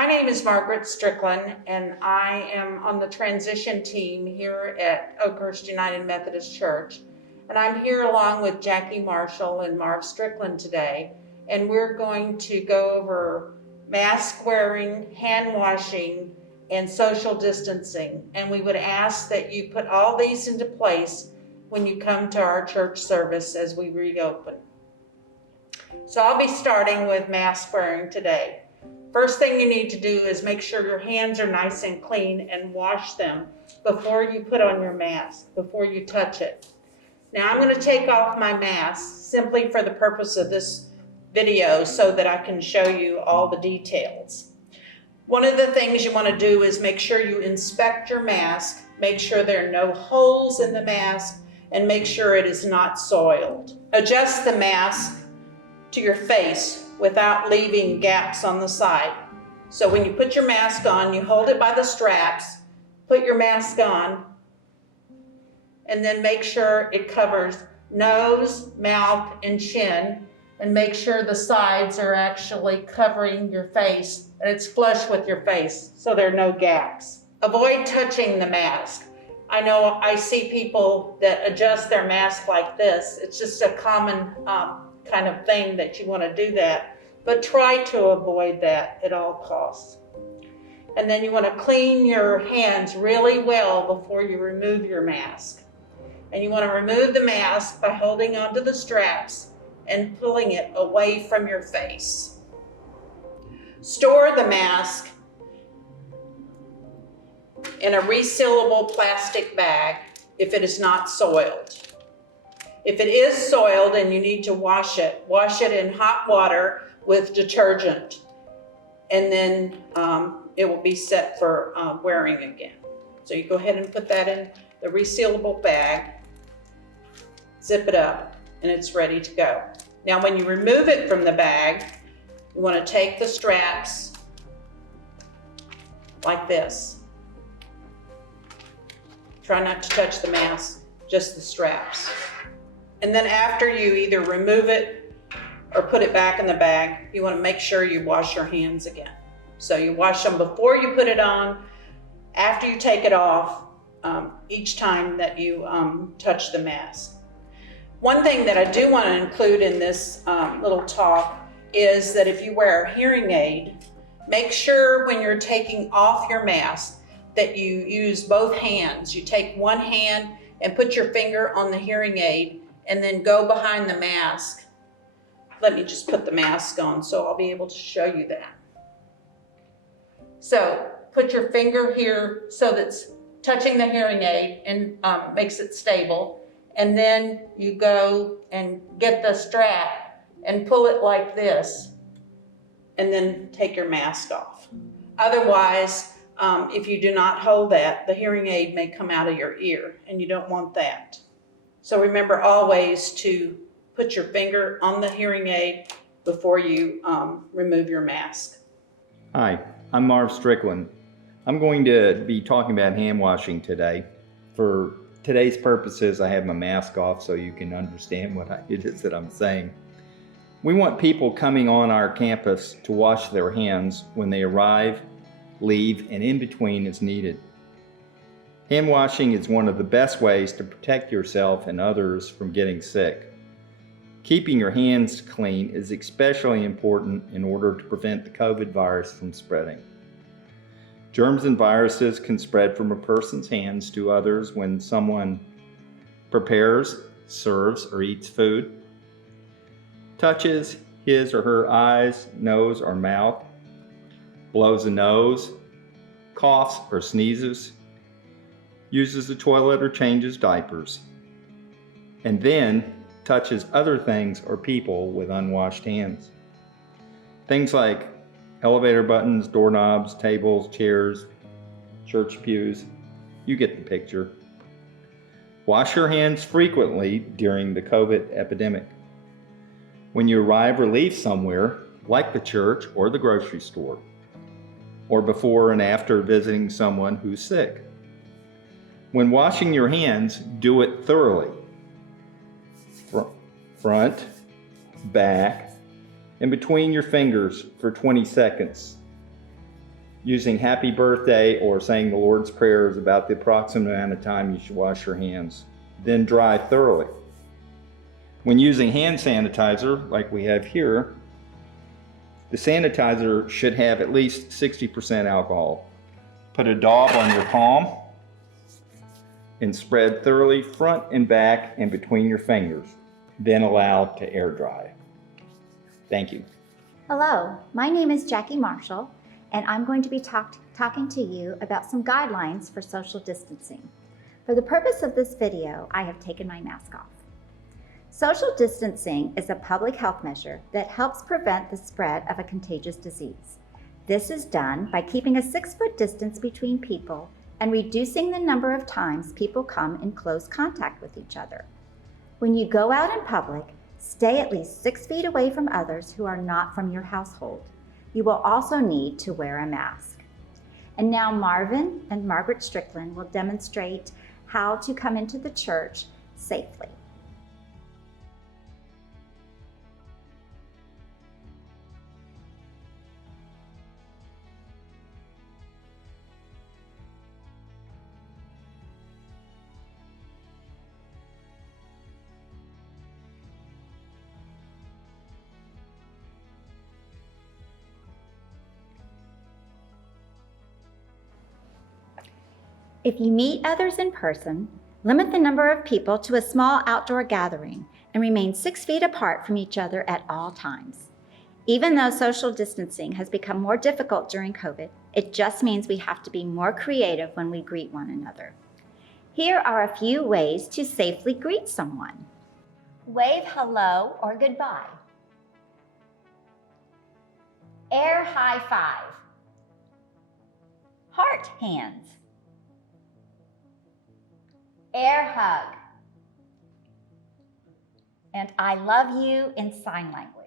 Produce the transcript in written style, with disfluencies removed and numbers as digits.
My name is Margaret Strickland, and I am on the transition team here at Oakhurst United Methodist Church. And I'm here along with Jackie Marshall and Marv Strickland today, and we're going to go over mask wearing, hand washing, and social distancing. And we would ask that you put all these into place when you come to our church service as we reopen. So I'll be starting with mask wearing today. First thing you need to do is make sure your hands are nice and clean and wash them before you put on your mask, before you touch it. Now I'm going to take off my mask simply for the purpose of this video so that I can show you all the details. One of the things you want to do is make sure you inspect your mask, make sure there are no holes in the mask, and make sure it is not soiled. Adjust the mask to your face without leaving gaps on the side. So when you put your mask on, you hold it by the straps, put your mask on, and then make sure it covers nose, mouth, and chin, and make sure the sides are actually covering your face and it's flush with your face so there are no gaps. Avoid touching the mask. I know I see people that adjust their mask like this. It's just a common kind of thing that you want to do that, but try to avoid that at all costs. And then you want to clean your hands really well before you remove your mask. And you want to remove the mask by holding onto the straps and pulling it away from your face. Store the mask in a resealable plastic bag if it is not soiled. If it is soiled and you need to wash it in hot water with detergent, and then it will be set for wearing again. So you go ahead and put that in the resealable bag, zip it up, and it's ready to go. Now when you remove it from the bag, you want to take the straps like this. Try not to touch the mask, just the straps. And then after you either remove it or put it back in the bag, you want to make sure you wash your hands again. So you wash them before you put it on, after you take it off, each time that you touch the mask. One thing that I do want to include in this little talk is that if you wear a hearing aid, make sure when you're taking off your mask that you use both hands. You take one hand and put your finger on the hearing aid and then go behind the mask. Let me just put the mask on so I'll be able to show you that. So put your finger here so that's touching the hearing aid and makes it stable. And then you go and get the strap and pull it like this and then take your mask off. Otherwise, if you do not hold that, the hearing aid may come out of your ear and you don't want that. So remember always to put your finger on the hearing aid before you remove your mask. Hi, I'm Marv Strickland. I'm going to be talking about hand washing today. For today's purposes, I have my mask off so you can understand what it is that I'm saying. We want people coming on our campus to wash their hands when they arrive, leave, and in between as needed. Hand washing is one of the best ways to protect yourself and others from getting sick. Keeping your hands clean is especially important in order to prevent the COVID virus from spreading. Germs and viruses can spread from a person's hands to others when someone prepares, serves, or eats food, touches his or her eyes, nose, or mouth, blows a nose, coughs or sneezes, uses the toilet or changes diapers, and then touches other things or people with unwashed hands. Things like elevator buttons, doorknobs, tables, chairs, church pews. You get the picture. Wash your hands frequently during the COVID epidemic. When you arrive or leave somewhere, like the church or the grocery store, or before and after visiting someone who's sick. When washing your hands, do it thoroughly. Front, back, and between your fingers for 20 seconds. Using happy birthday or saying the Lord's Prayer is about the approximate amount of time you should wash your hands. Then dry thoroughly. When using hand sanitizer, like we have here, the sanitizer should have at least 60% alcohol. Put a daub on your palm and spread thoroughly front and back and between your fingers. Then allow to air dry. Thank you. Hello, my name is Jackie Marshall, and I'm going to be talking to you about some guidelines for social distancing. For the purpose of this video, I have taken my mask off. Social distancing is a public health measure that helps prevent the spread of a contagious disease. This is done by keeping a 6-foot distance between people and reducing the number of times people come in close contact with each other. When you go out in public, stay at least 6 feet away from others who are not from your household. You will also need to wear a mask. And now Marvin and Margaret Strickland will demonstrate how to come into the church safely. If you meet others in person, limit the number of people to a small outdoor gathering and remain 6 feet apart from each other at all times. Even though social distancing has become more difficult during COVID, it just means we have to be more creative when we greet one another. Here are a few ways to safely greet someone. Wave hello or goodbye. Air high five. Heart hands. Air hug. And I love you in sign language.